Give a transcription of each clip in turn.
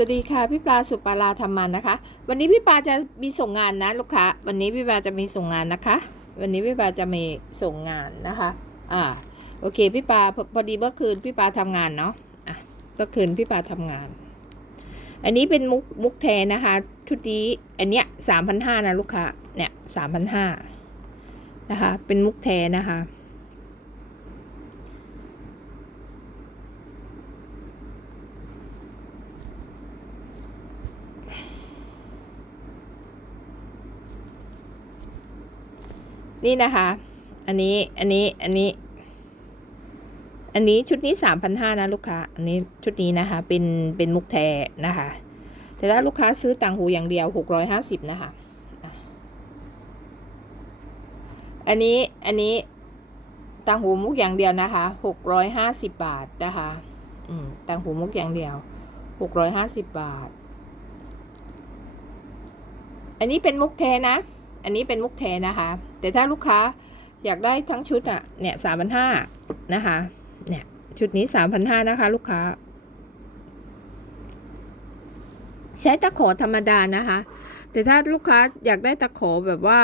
สวัสดีค่ะพี่ปลาสุปาราธรรมันนะคะ วันนี้พี่ปลาจะมีส่งงานนะลูกค้าวันนี้พี่ปลาจะมีส่งงานนะคะ วันนี้พี่ปลาจะมีส่งงานนะคะอ่าโอเคพี่ปลาพอพอดีเมื่อคืนพี่ปลาทำงานเนาะอะเมื่อคืนพี่ปลาทำงาน อันนี้เป็นมุกมุกแทนนะคะ ชุดนี้อันเนี้ยสามพันห้านะลูกค้าเนี่ยสามพันห้านะคะ เป็นมุกแทนนะคะ นี่นะคะ อันนี้ อันนี้ อันนี้ อันนี้ชุดนี้สามพันห้านะลูกค้า อันนี้ชุดนี้นะคะ เป็น เป็นมุกแท้นะคะ แต่ถ้าลูกค้าซื้อต่างหูอย่างเดียวหกร้อยห้าสิบนะคะ อันนี้ อันนี้ต่างหูมุกอย่างเดียวนะคะหกร้อยห้าสิบบาทนะคะ อืมต่างหูมุกอย่างเดียวหกร้อยห้าสิบบาท อันนี้เป็นมุกแท้นะ อันนี้เป็นมุกแท้นะคะ แต่ถ้าลูกค้าอยากได้ทั้งชุดอะเนี่ยสามพันห้านะคะ เนี่ย ชุดนี้สามพันห้านะคะ ลูกค้า ใช้ตะขอธรรมดานะคะ แต่ถ้าลูกค้าอยากได้ตะขอแบบว่า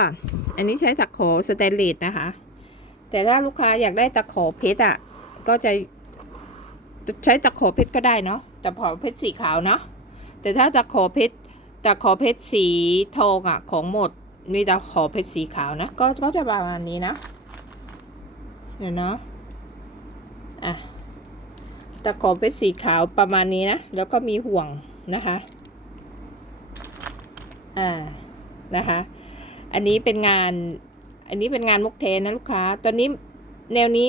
อันนี้ใช้ตะขอสแตนเลสนะคะ แต่ถ้าลูกค้าอยากได้ตะขอเพชรอะก็จะจะใช้ตะขอเพชรก็ได้เนาะตะขอเพชรสีขาวเนาะแต่ถ้าตะขอเพชรตะขอเพชรสีทองอะของหมด มีตะขอเพชรสีขาวนะ ก็ก็จะประมาณนี้นะเดี๋ยวเนาะอะตะขอเพชรสีขาวประมาณนี้นะ แล้วก็มีห่วงนะคะ อ่า นะคะ อันนี้เป็นงาน อันนี้เป็นงานมุกเทนนะลูกค้า ตอนนี้แนวนี้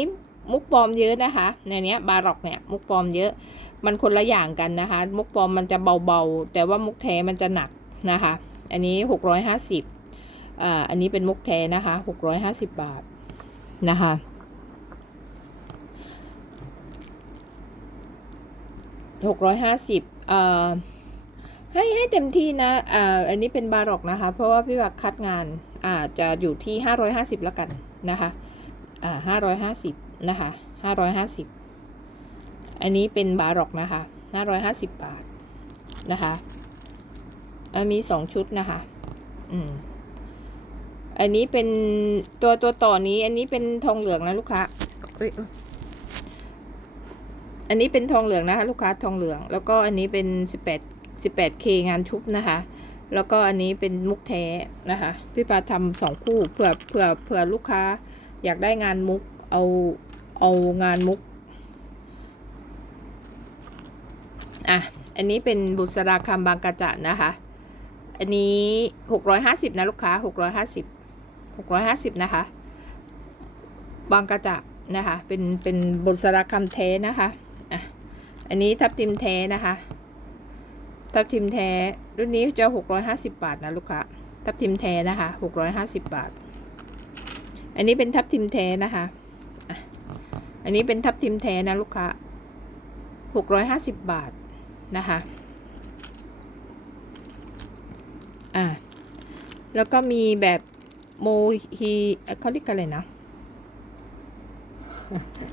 มุกปลอมเยอะนะคะ แนวเนี้ยบาร็อกเนี่ย มุกปลอมเยอะ มันคนละอย่างกันนะคะ มุกปลอมมันจะเบาๆ แต่ว่ามุกแท้มันจะหนักนะคะ อันนี้หกร้อยห้าสิบ อ่าอันนี้เป็นมุกแท้นะคะหกร้อยห้าสิบบาทนะคะหกร้อยห้าสิบอ่อให้ให้เต็มที่นะ อ่า อันนี้เป็นบารอกนะคะ เพราะว่าพี่วักคัดงานอ่าจะอยู่ที่ห้าร้อยห้าสิบแล้วกันนะคะ อ่าห้าร้อยห้าสิบนะคะห้าร้อยห้าสิบอันนี้เป็นบารอกนะคะห้าร้อยห้าสิบบาทนะคะมีสองชุดนะคะ อืม อันนี้เป็นตัวตัวต่อนี้ อันนี้เป็นทองเหลืองนะลูกค้าเอ้ยอันนี้เป็นทองเหลืองนะคะ ลูกค้าทองเหลือง แล้วก็อันนี้เป็นสิบแปดสิบแปดเคงานชุบนะคะ แล้วก็อันนี้เป็นมุกแท้นะคะ พี่ปาทำสองคู่เผื่อเผื่อเผื่อลูกค้า อยากได้งานมุกเอาเอางานมุกอะอันนี้เป็นบุษราคำบางกระจะนะคะ อันนี้หกร้อยห้าสิบนะลูกค้าหกร้อยห้าสิบ หกร้อยห้าสิบนะคะ บางกระจะนะคะ เป็น เป็นบุษราคำแท้นะคะอะอันนี้ทับทิมแท้นะคะ ทับทิมแท้รุ่นนี้จะหกร้อยห้าสิบบาทนะลูกค้า ทับทิมแท้นะคะหกร้อยห้าสิบบาท อันนี้เป็นทับทิมแท้นะคะอะอันนี้เป็นทับทิมแท้นะลูกค้าหกร้อยห้าสิบบาทนะคะ อ่า แล้วก็มีแบบ โมฮีเขาเรียกกันอะไรนะ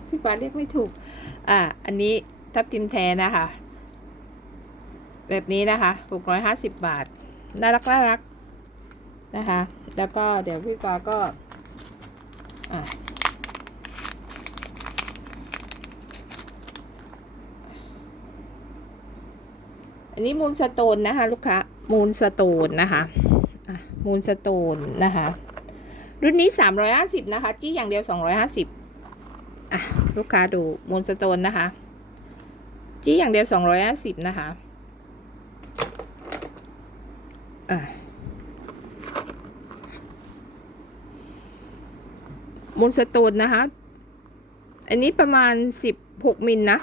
พี่ปาเรียกไม่ถูก อ่า อันนี้ทับทิมแท้นะคะ แบบนี้นะคะหกร้อยห้าสิบบาท น่ารักน่ารักนะคะ แล้วก็เดี๋ยวพี่ปาก็อะอันนี้มูลสโตนนะคะ ลูกค้ามูลสโตนนะคะอะมูลสโตนนะคะ รุ่นนี้สามร้อยห้าสิบนะคะ จี้อย่างเดียวสองร้อยห้าสิบอะลูกค้าดูมูลสโตนนะคะ จี้อย่างเดียวสองร้อยห้าสิบนะคะอะมูลสโตนนะคะ อันนี้ประมาณสิบหกมิลนะ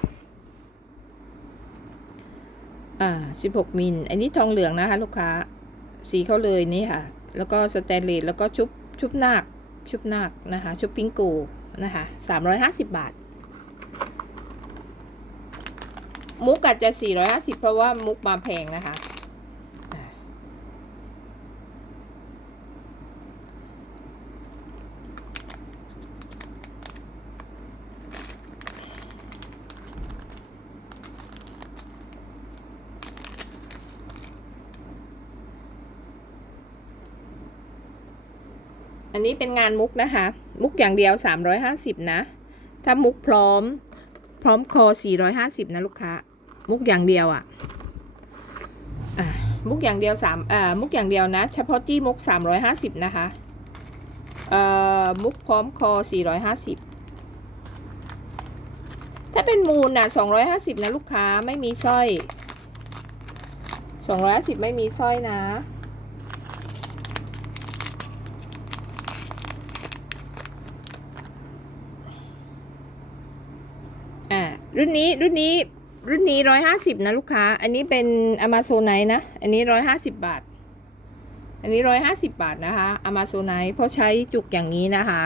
อ่าสิบหกมิล อันนี้ทองเหลืองนะคะ ลูกค้า สีเขาเลยนี่ค่ะ แล้วก็สแตนเลสแล้วก็ชุบ ชุบหนัก ชุบหนักนะคะ ชุบพิงกูนะคะสามร้อยห้าสิบบาท มุกอาจจะสี่ร้อยห้าสิบเพราะว่ามุกมาแพงนะคะ อันนี้เป็นงานมุกนะคะ มุกอย่างเดียว 350 นะ ถ้ามุกพร้อม พร้อมคอ 450 นะลูกค้า มุกอย่างเดียวอะ่ะอะมุกอย่างเดียวสามอ่ามุกอย่างเดียวนะ เฉพาะจี้มุก 350 นะคะ เอ่อ มุกพร้อมคอ 450 ถ้าเป็นมูลนะ250 นะลูกค้า ไม่มีสร้อย 250 ไม่มีสร้อยนะ รุ่นนี้รุ่นนี้รุ่นนี้ร้อยห้าสิบนะลูกค้า อันนี้เป็น Amazonite นะ อันนี้ร้อยห้าสิบบาท อันนี้ร้อยห้าสิบบาทนะคะ Amazonite เพราะใช้จุกอย่างนี้นะคะ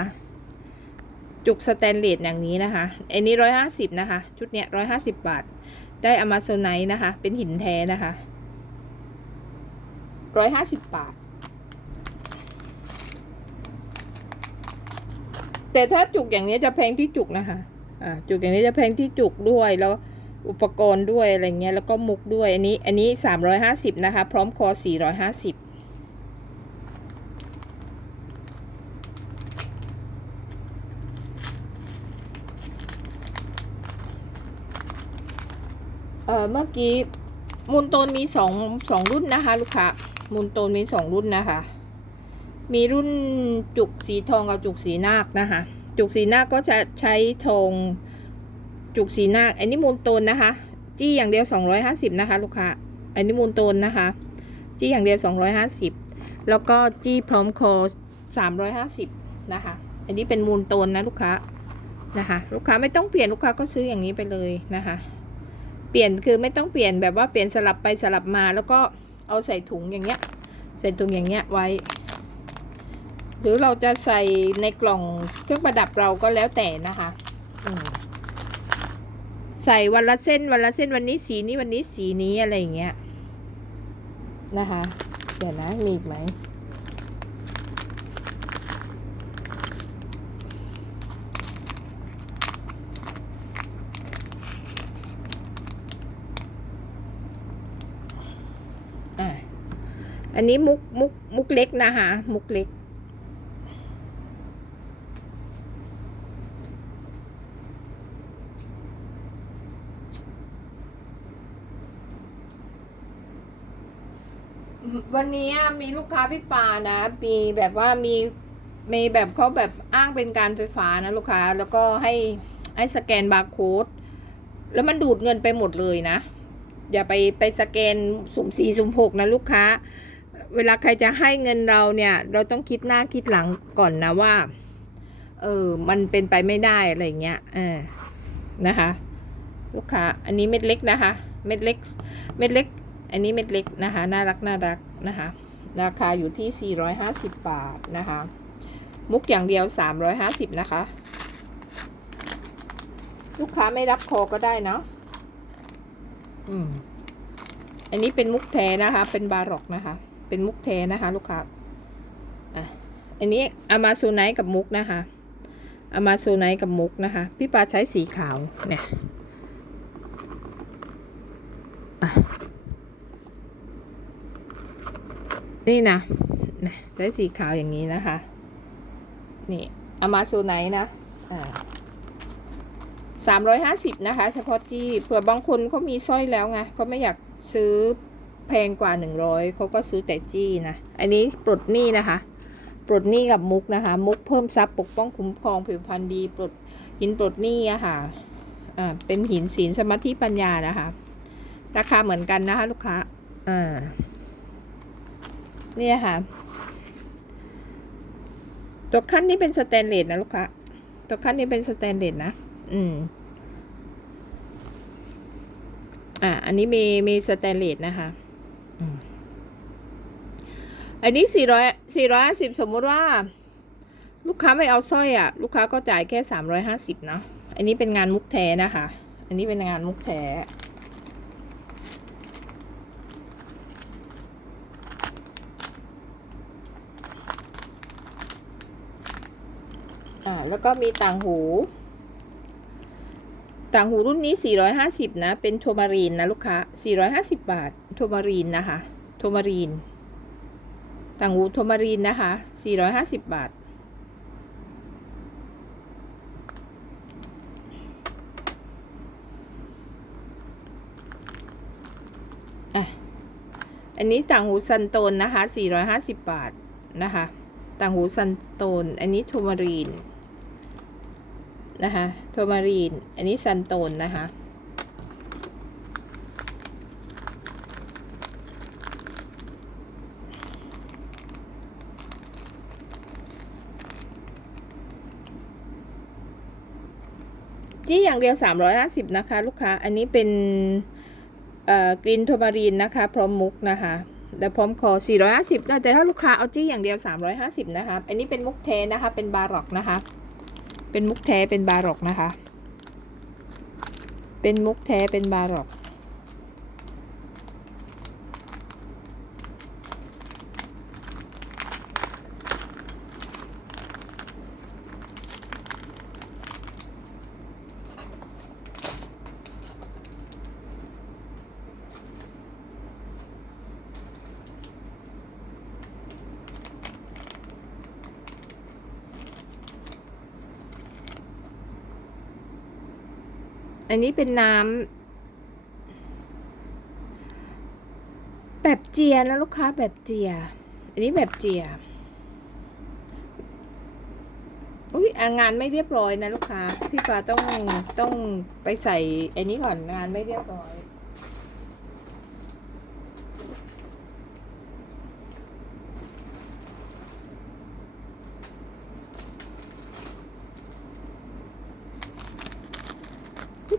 จุกสแตนเลสอย่างนี้นะคะ อันนี้ร้อยห้าสิบนะคะ ชุดเนี้ยร้อยห้าสิบบาท ได้ Amazonite นะคะ เป็นหินแท้นะคะร้อยห้าสิบบาท แต่ถ้าจุกอย่างนี้จะแพงที่จุกนะคะ จุกอย่างนี้จะแพงที่จุกด้วยแล้วอุปกรณ์ด้วยอะไรเงี้ยแล้วก็มุกด้วยอันนี้อันนี้สามร้อยห้าสิบนะคะ พร้อมคอสี่ร้อยห้าสิบเอ่อเมื่อกี้มูลโตนมีสองสองรุ่นนะคะ ลูกค้ามูลโตนมีสองรุ่นนะคะ มีรุ่นจุกสีทองกับจุกสีนาคนะคะ จุกสีหน้าก็จะใช้ทงจุกสีหน้าอันนี้มูลโตนนะคะ จี้อย่างเดียว 250 นะคะ ลูกค้าอันนี้มูลโตนนะคะ จี้อย่างเดียว 250 แล้วก็จี้พร้อมคอ 350 นะคะ อันนี้เป็นมูลโตนนะลูกค้านะคะ ลูกค้าไม่ต้องเปลี่ยนลูกค้าก็ซื้ออย่างนี้ไปเลยนะคะ เปลี่ยนคือไม่ต้องเปลี่ยนแบบว่าเปลี่ยนสลับไปสลับมาแล้วก็เอาใส่ถุงอย่างเงี้ยใส่ถุงอย่างเงี้ยไว้ หรือเราจะใส่ในกล่องเครื่องประดับเราก็แล้วแต่นะคะใส่วันละเส้นวันละเส้นวันนี้สีนี้วันนี้สีนี้อะไรอย่างเงี้ยนะคะ เดี๋ยวนะมีอีกไหมอันนี้มุกมุกมุกเล็กนะคะ มุกเล็ก วันนี้มีลูกค้าพี่ปานะมีแบบว่ามีมีแบบเขาแบบอ้างเป็นการไฟฟ้านะลูกค้าแล้วก็ให้ให้สแกนบาร์โค้ดแล้วมันดูดเงินไปหมดเลยนะ อย่าไปไปสแกนสุ่มสี่สุ่มหกนะลูกค้า เวลาใครจะให้เงินเราเนี่ย เราต้องคิดหน้าคิดหลังก่อนนะว่า เออมันเป็นไปไม่ได้อะไรเงี้ยเออนะคะ ลูกค้า อันนี้เม็ดเล็กนะคะ เม็ดเล็ก เม็ดเล็ก อันนี้เม็ดเล็กนะคะ น่ารักน่ารักนะคะ ราคาอยู่ที่ 450 บาทนะคะ มุกอย่างเดียว 350 นะคะ ลูกค้าไม่รับคอก็ได้เนาะอืมอันนี้เป็นมุกแท้นะคะ เป็นบาร็อกนะคะ เป็นมุกแท้นะคะ ลูกค้าอะอันนี้อามาซูไนกับมุกนะคะอามาซูไนกับมุกนะคะ พี่ปาใช้สีขาวเนี่ย อะ นี่นะใช้สีขาวอย่างนี้นะคะ นี่อามาซูไนนะสามร้อยห้าสิบนะคะ เฉพาะจี้เผื่อบางคนเขามีสร้อยแล้วไงเขาไม่อยากซื้อแพงกว่าหนึ่งร้อยเขาก็ซื้อแต่จี้นะ อันนี้ปลดหนี้นะคะปลดหนี้กับมุกนะคะ มุกเพิ่มทรัพย์ปกป้องคุ้มครองผิวพรรณดีปลดหินปลดหนี้อะค่ะอ่าเป็นหินศีลสมาธิปัญญานะคะ ราคาเหมือนกันนะคะ ลูกค้าอ่า เนี่ยค่ะ ตัวขั้นนี้เป็นสแตนเลสนะลูกค้า ตัวขั้นนี้เป็นสแตนเลสนะ อืม อ่า อันนี้มีมีสแตนเลสนะคะอันนี้สี่ร้อยสี่ร้อยสิบสมมติว่า ลูกค้าไม่เอาสร้อยอะ ลูกค้าก็จ่ายแค่สามร้อยห้าสิบเนาะ อันนี้เป็นงานมุกแท้นะคะ อันนี้เป็นงานมุกแท้ แล้วก็มีต่างหู ต่างหูรุ่นนี้ 450 นะ เป็นโทมารีนนะลูกค้า 450 บาท โทมารีนนะคะ โทมารีน ต่างหูโทมารีนนะคะ 450 บาท อะ อันนี้ต่างหูซันโตนนะคะ 450 บาทนะคะต่างหูซันโตน อันนี้ทูมารีน นะคะโทมารีน อันนี้ซันโตนนะคะจี้อย่างเดียว 350 นะคะ ลูกค้า อันนี้เป็นกรีนโทมารีนนะคะ พร้อมมุกนะคะและพร้อมคอ 450 แต่ถ้าลูกค้าเอาจี้อย่างเดียว 350 นะคะ อันนี้เป็นมุกเทนะคะ เป็นบาร็อกนะคะ เป็นมุกแท้เป็นบาร็อกนะคะ เป็นมุกแท้เป็นบาร็อก อันนี้เป็นน้ำแบบเจียนะลูกค้าแบบเจีย อันนี้แบบเจีย อุ้ยงานไม่เรียบร้อยนะลูกค้า พี่ฟ้าต้องต้องไปใส่อันนี้ก่อนงานไม่เรียบร้อย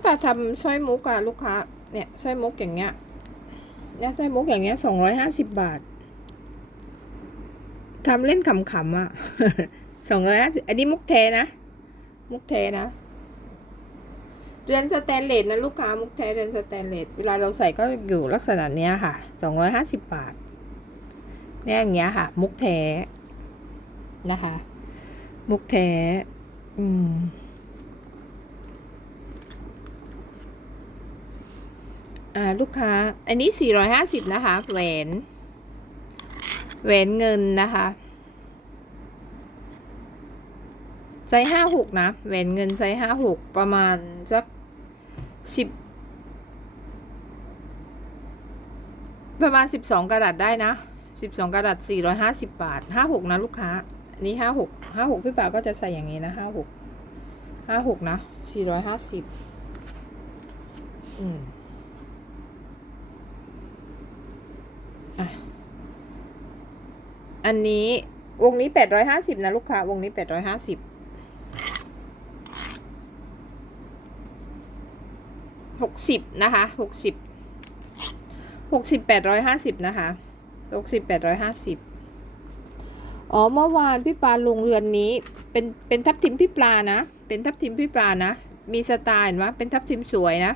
ปาทำสร้อยมุกอะลูกค้า เนี่ยสร้อยมุกอย่างเงี้ย เนี่ยสร้อยมุกอย่างเงี้ยสองร้อยห้าสิบบาททำเล่นขำๆอะสองร้อยห้าสิบอันนี้มุกเทนะ มุกเทนะ เรือนสแตนเลสนะลูกค้ามุกเทเรือนสแตนเลสเวลาเราใส่ก็อยู่ลักษณะเนี้ยค่ะสองร้อยห้าสิบบาท เนี่ยอย่างเงี้ยค่ะ มุกแท้นะคะ มุกแท้อืม อ่า ลูกค้า อันนี้ 450 นะคะ แหวน แหวนเงินนะคะไซส์ห้าหกนะ แหวนเงินไซส์ห้าหกประมาณสักสิบประมาณสิบสองกระรัตได้นะสิบสองกระรัตสี่ร้อยห้าสิบบาทห้าหกนะลูกค้า อันนี้ห้าหกห้าหกพี่ป่าก็จะใส่อย่างนี้นะห้าหกห้าหกนะสี่ร้อยห้าสิบอืม อะ อันนี้วงนี้แปดร้อยห้าสิบนะลูกค้า วงนี้แปดร้อยห้าสิบหกสิบนะคะหกสิบหกสิบแปดร้อยห้าสิบนะคะหกสิบแปดร้อยห้าสิบอ๋อเมื่อวานพี่ปลาลงเรือนนี้ เป็นเป็นทับทิมพี่ปลานะ เป็นทับทิมพี่ปลานะ มีสไตล์เห็นไหมเป็นทับทิมสวยนะ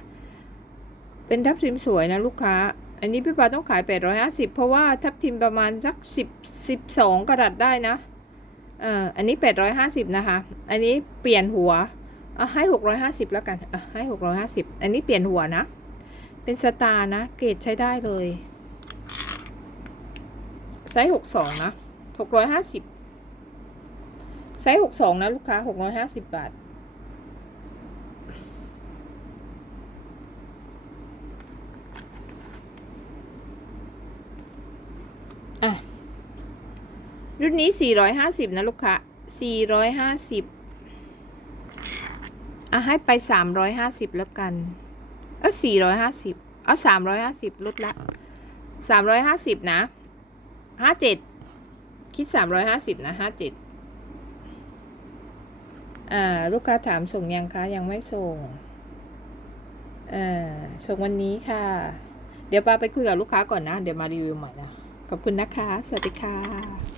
เป็นทับทิมสวยนะลูกค้า อันนี้พี่ปาต้องขาย 850 เพราะว่าทับทิมประมาณสัก10 12กระดัดได้นะเอออันนี้ 850 นะคะ อันนี้เปลี่ยนหัวเอะให้ 650 แล้วกันอะให้ 650 อันนี้เปลี่ยนหัวนะ เป็นสตาร์นะ เกรดใช้ได้เลยไซส์ 62 นะ 650 ไซส์ 62 นะ ลูกค้า 650 บาท รุ่นนี้ 450 นะลูกค้า450อะให้ไป 350 แล้วกัน เออ450 เอา 350 ลดละ 350 นะ 57 คิด 350 นะ 57 อ่า ลูกค้าถามส่งยังคะ ยังไม่ส่ง อ่า ส่งวันนี้ค่ะ เดี๋ยวปาไปคุยกับลูกค้าก่อนนะ เดี๋ยวมารีวิวใหม่นะ ขอบคุณนะคะ สวัสดีค่ะ